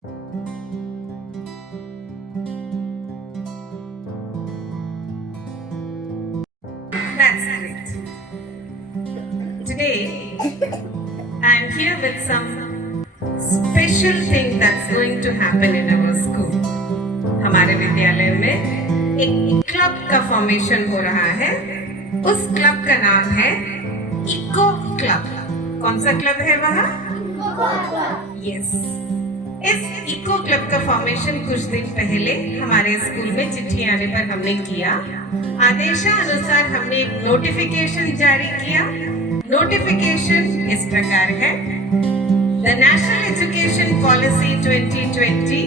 That's great. Today, I'm here with some special thing that's going to happen in our school. हमारे विद्यालय में एक club का formation हो रहा है. उस क्लब का नाम है इको क्लब. कौन सा क्लब है वहाँ? यस. इस इको क्लब का फॉर्मेशन कुछ दिन पहले हमारे स्कूल में चिट्ठी आने पर हमने किया. आदेशानुसार हमने एक नोटिफिकेशन जारी किया. नोटिफिकेशन इस प्रकार है: the national education policy 2020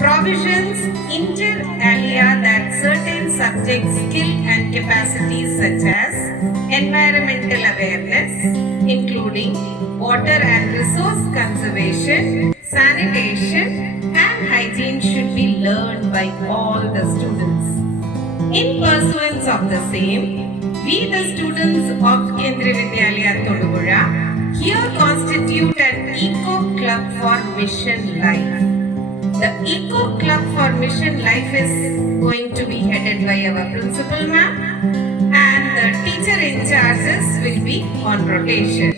provisions inter alia that certain subjects, skill and capacities such as environmental awareness, including water and resource conservation, sanitation and hygiene should be learned by all the students. In pursuance of the same, we the students of Kendriya Vidyalaya Todupuzha here constitute an Eco Club for Mission Life. The Eco Club for Mission Life is going to be headed by our principal ma'am, and the teacher in charges will be on rotation.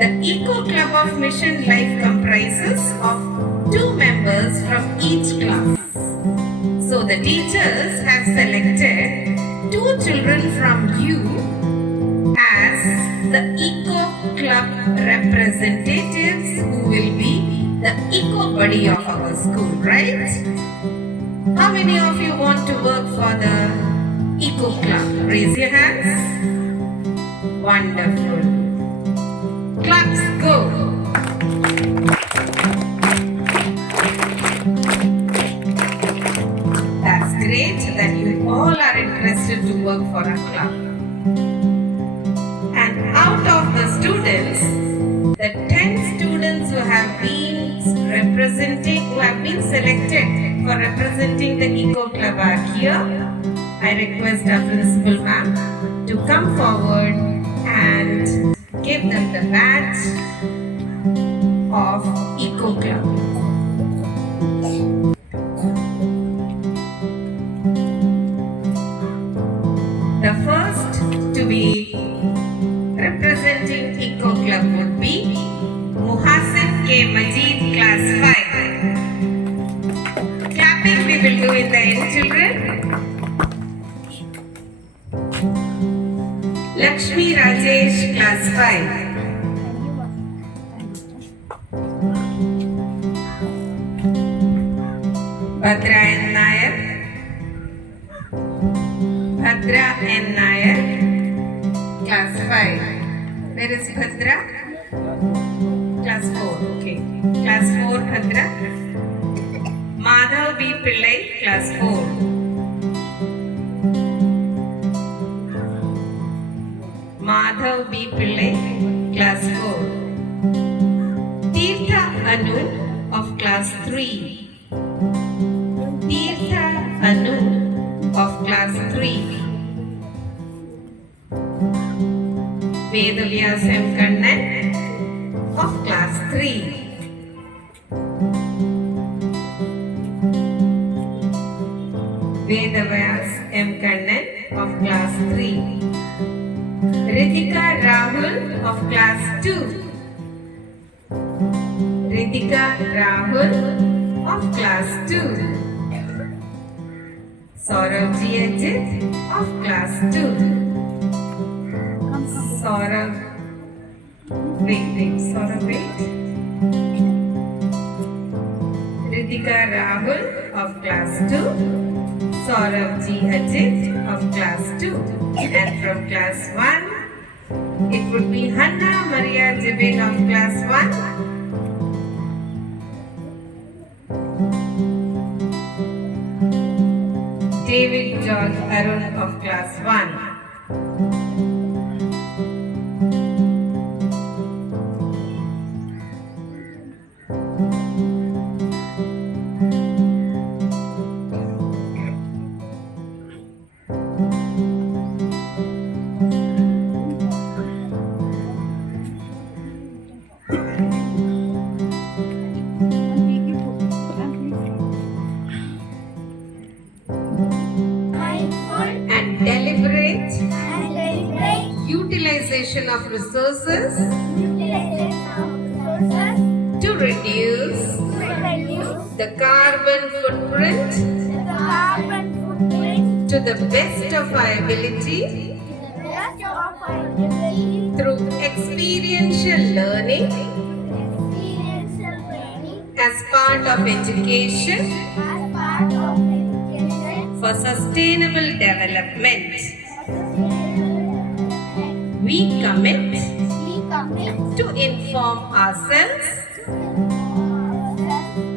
The Eco Club of Mission Life comprises of 2 members from each class. So the teachers have selected 2 children from you as the Eco Club representatives who will be the Eco Buddy of our school, right? How many of you want to work for the Eco Club? Raise your hands. Wonderful. Claps go. That's great that you all are interested to work for a club. And out of the students, the 10 students who have been selected for representing the Eco Club are here. I request our principal ma'am to come forward and give them the badge of Eco Club. The first to be representing Eco Club would be Muhassin K. Majid, class 5. Clapping we will do in the end, children. Lakshmi Rajesh, class 5. Bhadra N. Nair. Bhadra N. Nair, class 5. Where is Bhadra? Class 4, okay. Class 4, Bhadra. Madhav B. Pillai, class 4. Madhav B. Pillai, class 4. Tirtha Anu of class 3. Tirtha Anu of class 3. Vedavyas M. Kannan of class 3. Vedavyas M. Kannan of class 3. Ritika Rahul of class 2. Ritika Rahul of class 2. Saurav G. Ajit of class 2. Saurav, wait. Ritika Rahul of class 2. Saurav G. Ajit of class 2. And from class 1, it would be Hannah Maria Jibin of class 1. David George Arun of class 1. utilization of resources utilization of resources to reduce to reduce the carbon footprint the carbon footprint to the best of our ability to the best of our ability through experiential learning experiential learning as part of education as part of education for sustainable development. We commit we commit to inform ourselves ourselves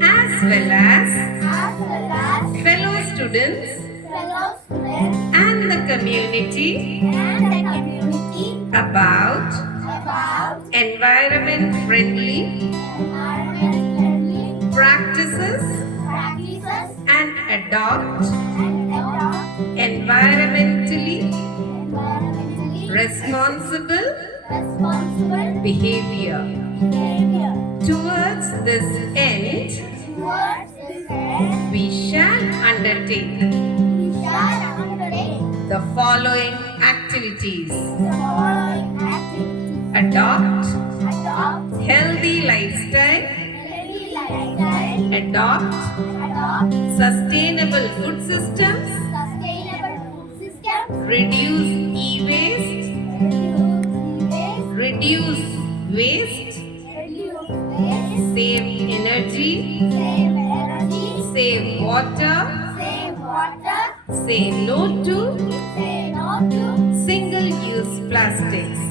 as well as fellow students fellow students and the community and the community about about environment-friendly environment-friendly practices practices and adopt and adopt environmentally environmentally responsible responsible behavior. behavior. Towards this end, Towards this end, we shall undertake we shall undertake the following activities. the following activities: Adopt adopt healthy lifestyle, healthy lifestyle, adopt adopt sustainable food systems, sustainable food system, reduce e-waste, reduce reduce waste, waste, save save energy, energy, save water, save water, say no to say no to single-use plastics.